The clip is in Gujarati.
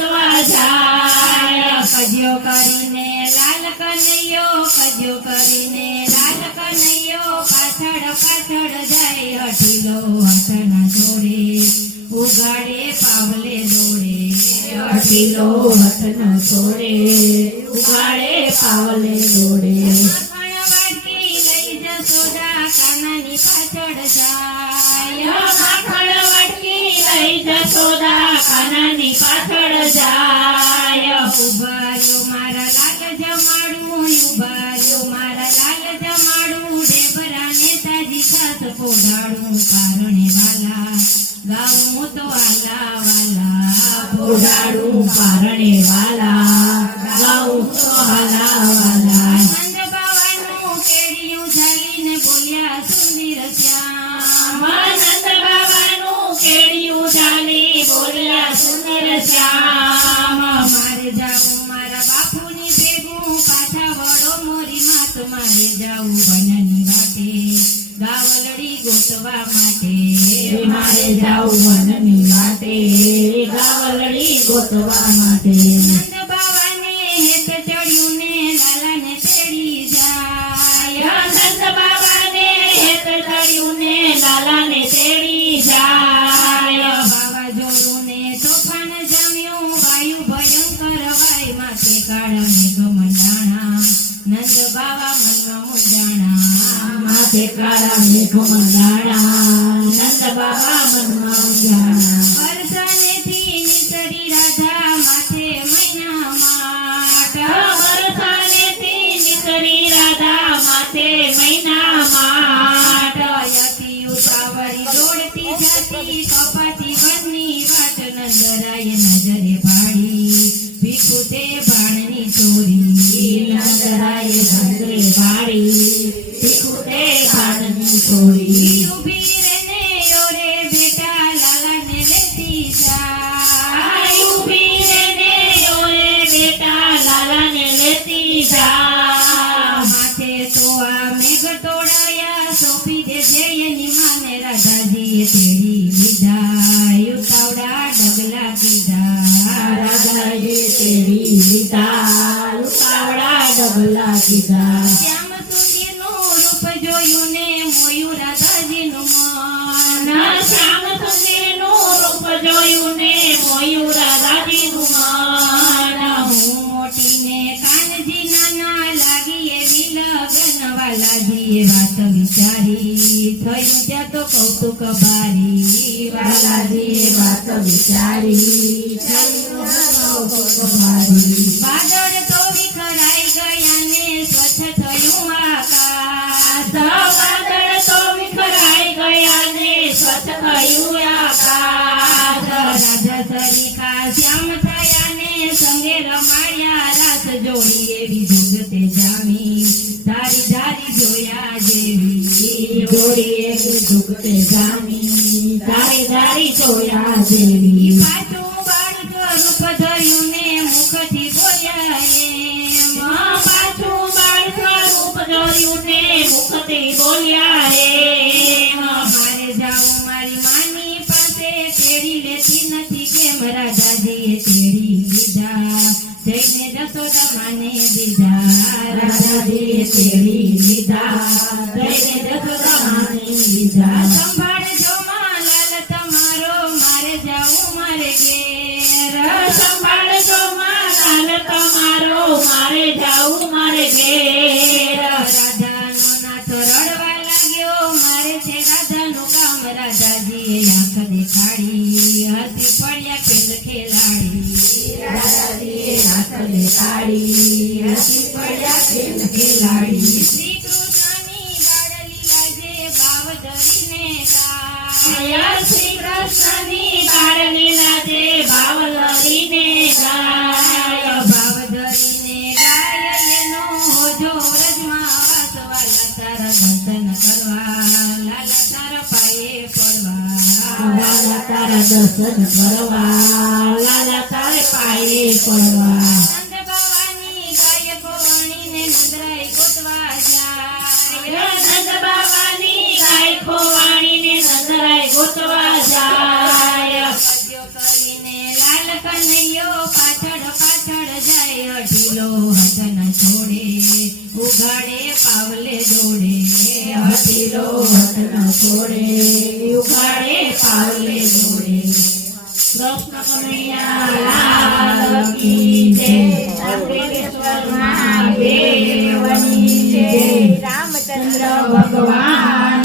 ગોતવા જાય કજ્યો કરીને લાલ કનૈયો પાછળ પાછળ જાય હઠીલો હાથના જોડે ઉગાડે પાવલે દોડે હઠીલો હાથનો છોડે ઉગાડે પાવલે દોડે માખણ વાટકી લઈ જશોદા કાનાની પાછળ જાય માખણ વાટકી લઈ જશોદા કાનાની પાછળ જાય ઉભાર્યો મારા લાલ જમાડું ઢેબરા નેતાજી સાથ પોઢાડું કારણે વાલા ગાઉં તો આલા વાલા પોઢાડું કારણે વાલા ગાઉં તો હાલા વાલા નંદ બાવાનું કેડિયું ઝાલીને બોલ્યા સુંદર શ્યામ નંદ બાવાનું કેડિયું ચાલી બોલ્યા સુંદર શ્યામ મારે જાવું મારા બાપુની ભેગું પાછા વડો મોરી માત મારે જાવું વનની વાટે ગાવલડી ગોતવા માટે મારે જાઉં વનની વાટે ગાવલડી ગોતવા માટે નંદ બાવાને હેત ચડ્યું ને લાલાને તેડી જાય નંદ બાબાને હેત ચડ્યું ને લાલાને તેડી જાય વાવાઝોડું ને તોફાન જમ્યું વાયુ ભયંકર વાય માથે કાળા મેઘ મંડાણા નંદ બાવા મનમાં મૂંઝાણા માથે કાળા મેઘ મંડાણા નંદ બાબા મનમાં જાણા વરસાનેથી નીતરી રાધા માથે મૈના માટ વરસાનેથી નીકળી રાધા માથે મૈના માટ અતિ ઉતાવળી દોડતી જતી કપાતી વનની વાટ નંદરાય નજરે ભાડી ભીખુ તે બાણની ચોરી નંદરાય નજરે ભાડી ભીખુતે ભાણની છોડી ઊભી રેને યોરે બેટા લાલાને લેતી જા ઊભી રેને ઓરે બેટા લાલાને લેતી જા માથે તો આ મેઘ તોડાયા સોંપી દેજે એની માને રાધાજીએ તેડી લીધા ઉતાવળા ડગલા કીધા રાધાએ તેડી લીધા ઉતાવળા ડગલા કીધા શ્યામ સુંદરનું રૂપ જોયું ને મોયું રાધાજીનું મન શ્યામ સુંદરનું રૂપ જોયું ને મોયું રાધાજીનું મન હું મોટી ને કાનજી નાના લાગી એવી લગન વાલાજીએ વાત વિચારી થયું ત્યાં તો કૌતુક બારી વાલાજીએ વાત વિચારી મારી વાદળ તો વિખરાઈ ગયા ને સ્વચ્છ થયું આકાશ વાદળ તો વિખરાઈ ગયા ને સ્વચ્છ થયું આકાશ રાધા સરીખા શ્યામ થયા ને સંગે રમાડ્યા રાસ જોડી એવી જગતે જામી ધારી ધારી જોયા જેવી જોડી એક ઝુકતે જામી ધારી ધારી જોયા જેવી પાછું બાળ સ્વરૂપ ધર્યું ને મુખથી બોલ્યા એમ પાછું બાળ સ્વરૂપ જોયું ને મુખથી બોલ્યા રે મારે જાઉં મારી માની પાસે તેડી લેતી નથી કેમ રાધાજીએ તેડી લીધા જઈને જશોદા માને દીધા રાધાજીએ તેડી લીધા જઈને જશોદા માને લીધા સંભાળજો માં લાલ તમારો મારે જાઉં મારે ઘેર સંભાળજો માં લાલ તમારો મારે જાઉં મારે ઘેર રાધાનો નાથ રડવા લાગ્યો મારે છે રાધાનું કામ રાધાજીએ આંખ દેખાડી હસી પડ્યા ખેલ ખેલાડી રાધાજીએ હાથ દેખાડી હસી પડ્યા ખેલ ખેલાડી શ્રી કૃષ્ણની બાળલીલા જે ભાવ ધરીને ગાય શ્રી કૃષ્ણની બાળલીલા જે ભાવ લઈને ગાય ભાવ ધરીને ગાય એનો હોજો વ્રજમાં વાસવાલા તારા દર્શન કરવા લાલા તારા પાયે પડવા લાલા તારા દર્શન કરવા લાલા તારે પાયે પડવા નંદ બાવાની ગાય ગોવાણીને નંદરાય ગોતવા જાય નંદ બાવાની ગાય ખોવાણીને નંદરાય ગોતવા જાય પદ્યો કરીને લાલ કનૈયો વતીલો વતન છોડે ઉખાડે પાવલે જોડે કૃષ્ણ કનૈયા